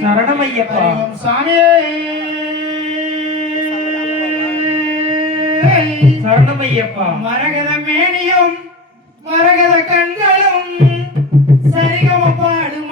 சரணமையப்பா. சாமியே. சரணமையப்பா. மரகத மேனியும் மரகத கண்களும் சரிகம பாடுமடா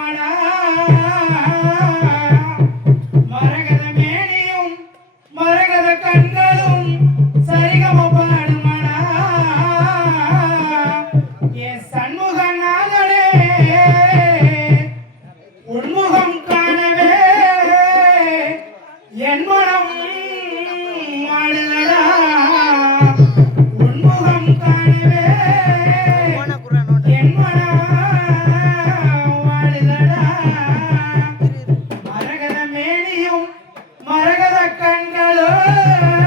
Yeah!